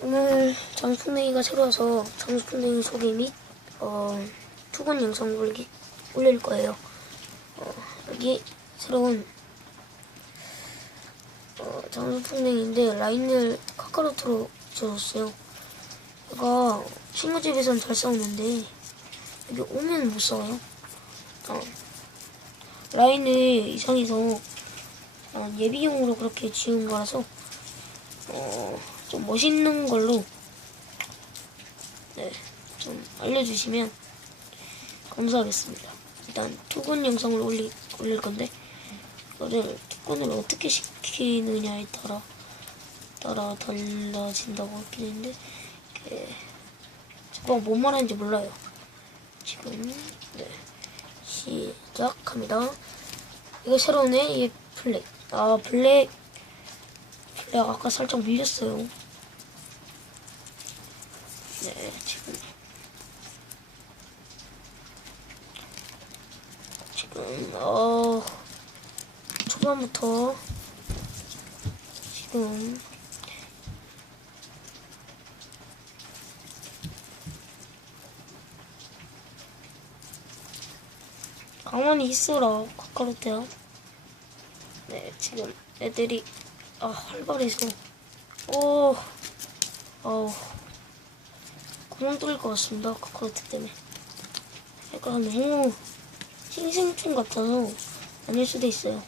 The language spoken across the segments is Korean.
오늘 장풍뎅이가 새로 와서 장풍뎅이 소개 및 어, 투건 영상을 올리, 올릴 거예요. 어, 여기 새로운 어, 장풍뎅이인데 라인을 카카로트로 지어줬어요. 얘가 친구 집에선 잘 싸우는데 여기 오면 못 싸워요. 어, 라인을 이상해서 어, 예비용으로 그렇게 지은 거라서 어, 좀 멋있는 걸로 네, 좀 알려주시면 감사하겠습니다. 일단 투군 영상을 올리, 올릴 건데 이거를 투군을 어떻게 시키느냐에 따라 따라 달라진다고 했긴 했는데 이게 잠깐 뭔 말하는지 몰라요. 지금 네 시작합니다. 이거 새로운 애, 이게 블랙. 아 블랙 블랙 아까 살짝 밀렸어요. 네 지금. 지금 어 초반부터 지금. 가만히 있어라 카카로트야. 네 지금 애들이 아 활발해서 오 어우 구멍 뚫릴 것 같습니다 카카로트 때문에. 약간 너무 싱싱충 같아서 아닐 수도 있어요.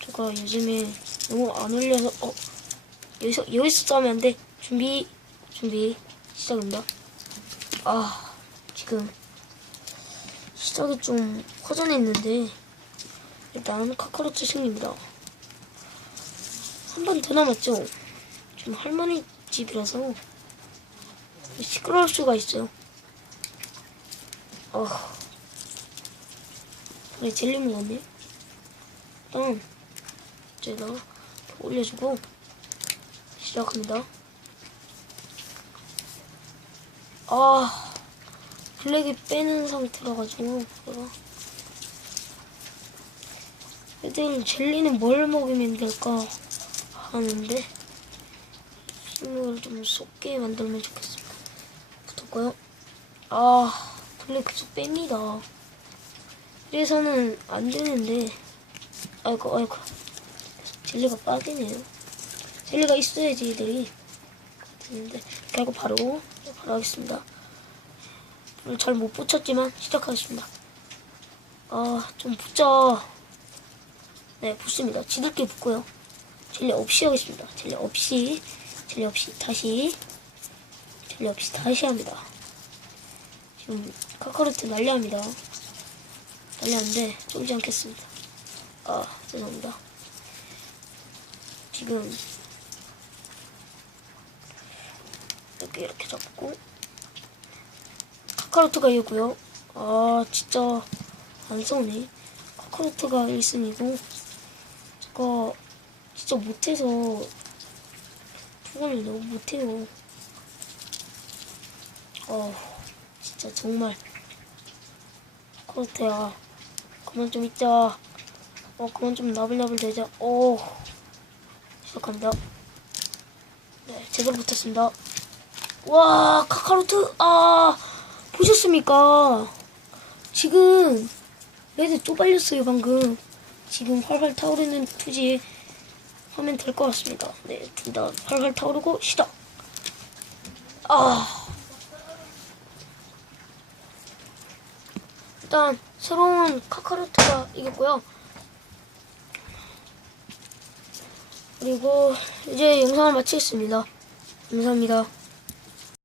제가 요즘에 너무 안 올려서 어 여기서 여기서 싸우면 안 돼. 준비 준비 시작입니다. 아 지금 시작이 좀 허전했는데 일단 카카로트 승리입니다. 한 번 더 남았죠? 좀 할머니 집이라서 시끄러울 수가 있어요. 어. 그래 젤리 먹었네. 일단 제가 올려주고 시작합니다. 아. 블랙이 빼는 상태라 가지고 그거. 애들 젤리는 뭘 먹이면 될까 하는데 힘을 좀 쏟게 만들면 좋겠습니다. 붙었고요. 아 블랙 계속 뺍니다. 이래서는 안 되는데 아이고 아이고 젤리가 빠지네요. 젤리가 있어야지 애들이 되는데 결국 바로 바로 하겠습니다. 잘 못 붙였지만 시작하겠습니다. 아, 좀 붙자. 네, 붙습니다. 지들끼리 붙고요. 젤리 없이 하겠습니다. 젤리 없이, 젤리 없이, 다시, 젤리 없이 다시 합니다. 지금 카카로트 난리합니다. 난리하는데 쫄지 않겠습니다. 아, 죄송합니다. 지금 이렇게 이렇게 잡고 카카로트가 1고요. 아 진짜 안 싸우네. 카카로트가 1승이고 제가 진짜 못해서 투건을 너무 못해요. 어 진짜 정말 카카로트야 그만 좀 있자. 어 그만 좀 나불나불 대자. 오 시작합니다. 네 제대로 붙었습니다. 와 카카로트 아 보셨습니까? 지금 레드 또 발렸어요 방금 지금 활활 타오르는 투지 하면 될 것 같습니다. 네 둘 다 활활 타오르고 시작! 아! 일단 새로운 카카로트가 이겼고요. 그리고 이제 영상을 마치겠습니다. 감사합니다